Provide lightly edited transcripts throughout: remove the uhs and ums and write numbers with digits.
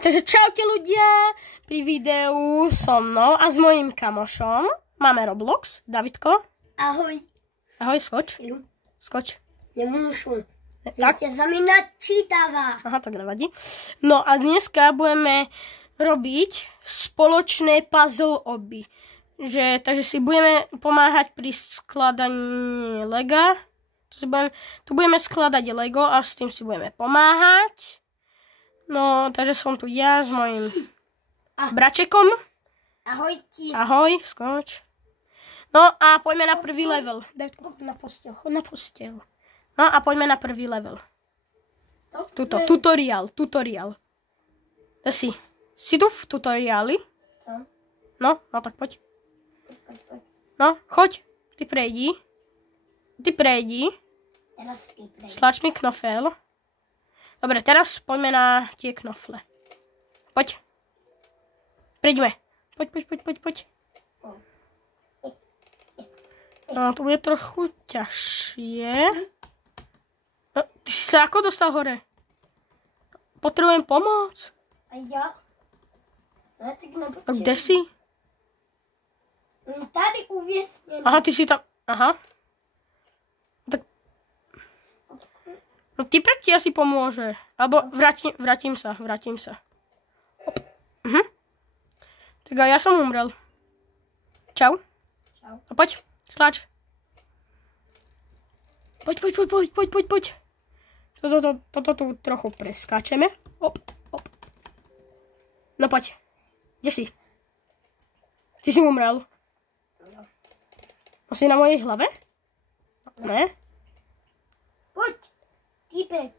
Takže čaute ľudia, pri videu so mnou a s mojím kamošom. Máme Roblox, Davidko. Ahoj. Ahoj, skoč. Ilu. Skoč. Nemôžu. Tak. Ešte za mňa načítava. Aha, tak nevadí. No a dneska budeme robiť spoločné puzzle oby. Takže si budeme pomáhať pri skladaní Lega. Tu budeme skladať Lego a s tým si budeme pomáhať. No, takže som tu ja s mojím bračekom. Ahojti. Ahoj, skoč. No a poďme na prvý level. Davidko, chod na posteľ. No a poďme na prvý level. Tuto, tutoriál. Si tu v tutoriáli? No, tak poď. No, choď. Ty prejdi. Teraz ty prejdi. Stlač mi knofel. Dobre, teraz poďme na tie knofle. Poď. Prejdime. Poď. No, to bude trochu ťažšie. No, ty si sa ako dostal hore? Potrebujem pomoc. A ja? Ja tak napríklad. A kde si? Tady uviesnený. Aha, ty si tam. Aha. Tak. No, typek ti asi pomôže. Alebo vrátim sa. Tak a ja som umrel. Čau. A poď. Stlač. Poď. Toto tu trochu preskáčeme. Hop. No poď. Kde si? Ty si umrel. Si na mojej hlave? Ne? Poď. Týpek.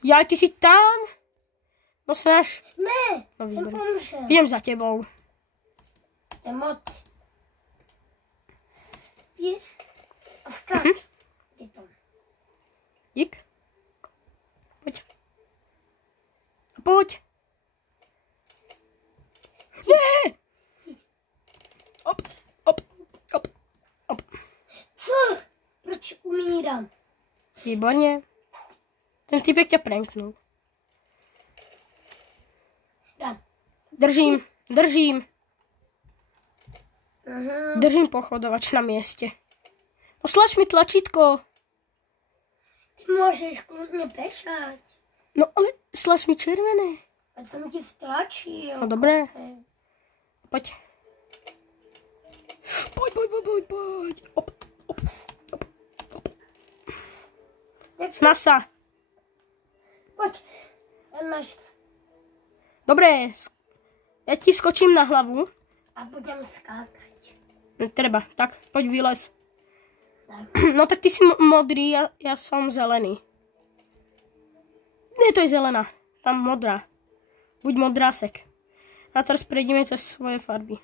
Ja, ty si tam? No snaž. Ne. No Som výborné. pomšel. Idem za tebou. To je moc. Vieš? A skáč. Je to. Dík. Poď. Nie! Op. Co? Proč umíram? Výborne. Ten typek ťa pranknul. Držím. Držím pochodovač na mieste. Oslač mi tlačítko. Ty môžeš kľudne prešať. No ale slač mi červené. Ať som ti stlačil. No dobré. Poď. Poď. Op. Snaž sa. Poď. Tam máš. Dobré. Ja ti skočím na hlavu. A budem skákať. Treba. Tak, poď vylez. Tak. No tak ty si modrý, ja som zelený. Nie, to je zelená. Tam modrá. Buď modrásek. A teraz prejdeme cez svoje farby.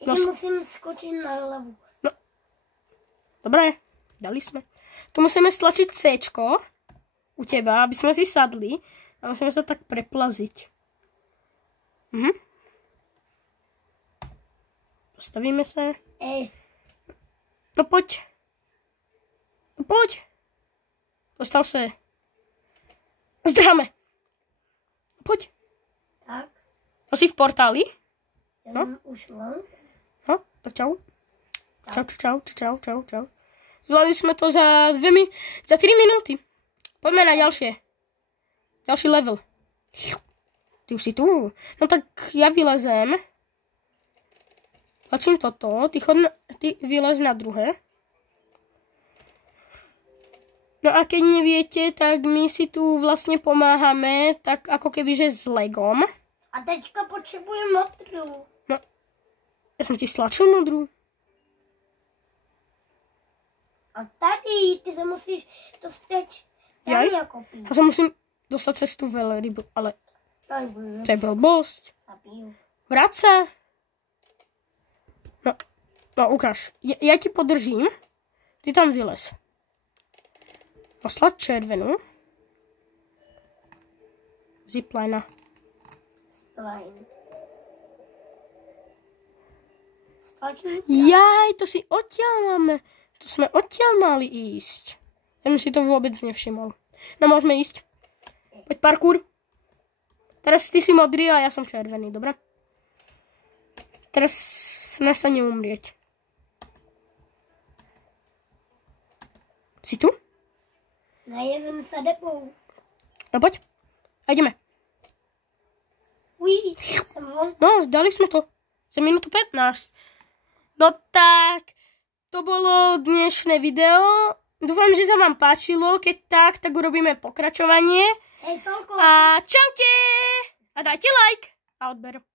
Ja musím skočiť na hlavu. No. Dobre, dali sme. Tu musíme stlačiť C-čko u teba, aby sme si sadli. A musíme sa tak preplaziť. Postavíme sa. No poď. Postav sa. Zdráme. Poď. Tak. Si v portáli? Ja už mám. No, tak čau. Čau. Zvládli sme to za 3 minúty. Poďme na ďalšie. Ďalší level. Ty už si tu. No tak ja vylezem. Tlačím toto. Ty vylez na druhé. No a keď neviete, tak my si tu vlastne pomáhame, tak ako kebyže s Legom. A teďka potrebujem modrú. No, ja som ti stlačil modrú. A tady, ty sa musíš dostať tam ako pí. Ja sa musím dostať cez tú veľrybu, ale to je blbosť. Vráť sa. No ukáž. Ja ti podržím. Ty tam vylez. Poslať červenú. Zipline. Jaj, to si odtiaľ máme. To sme odtiaľ mali ísť. Ja som si to vôbec nevšimol. No môžeme ísť. Poď parkour. Teraz ty si modrý a ja som červený, dobre? Teraz snaž sa neumrieť. Si tu? Najedem sa depou. No poď. A ideme. Uí. No, zdali sme to. Za minútu 15. No tak, to bolo dnešné video. Dúfam, že sa vám páčilo. Keď tak urobíme pokračovanie. Hej, Solko. A čaute! A dajte like a odber.